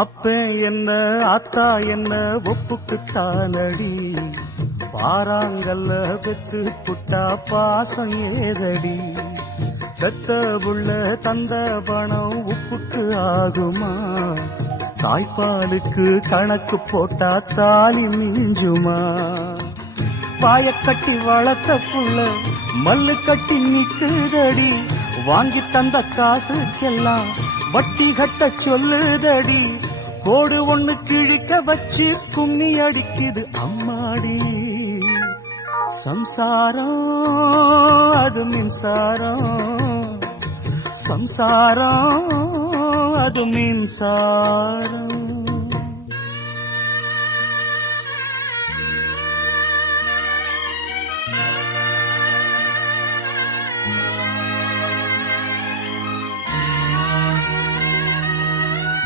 அப்ப என்ன ஆத்தா என்ன ஒப்புக்குத்தானடி, பாறாங்கல்ல பெத்து புட்டா பாசம் ஏதடி, பெத்த புள்ள தந்த பணம் உப்புக்கு ஆகுமா, தாய்ப்பாலுக்கு கணக்கு போட்டா தாலி மிஞ்சுமா, பாயக்கட்டி வளர்த்த புள்ள மல்லு கட்டி நிக்குதடி, வாங்கி தந்த காசுக்கெல்லாம் வட்டி கட்ட சொல்லுதடி, கோடு ஒண்ணு கிழிக்க வச்சு கும்மி அடிக்குது அம்மாடி, சம்சாரம் அது மின்சாரம், சம்சாரம் அது மின்சாரம்.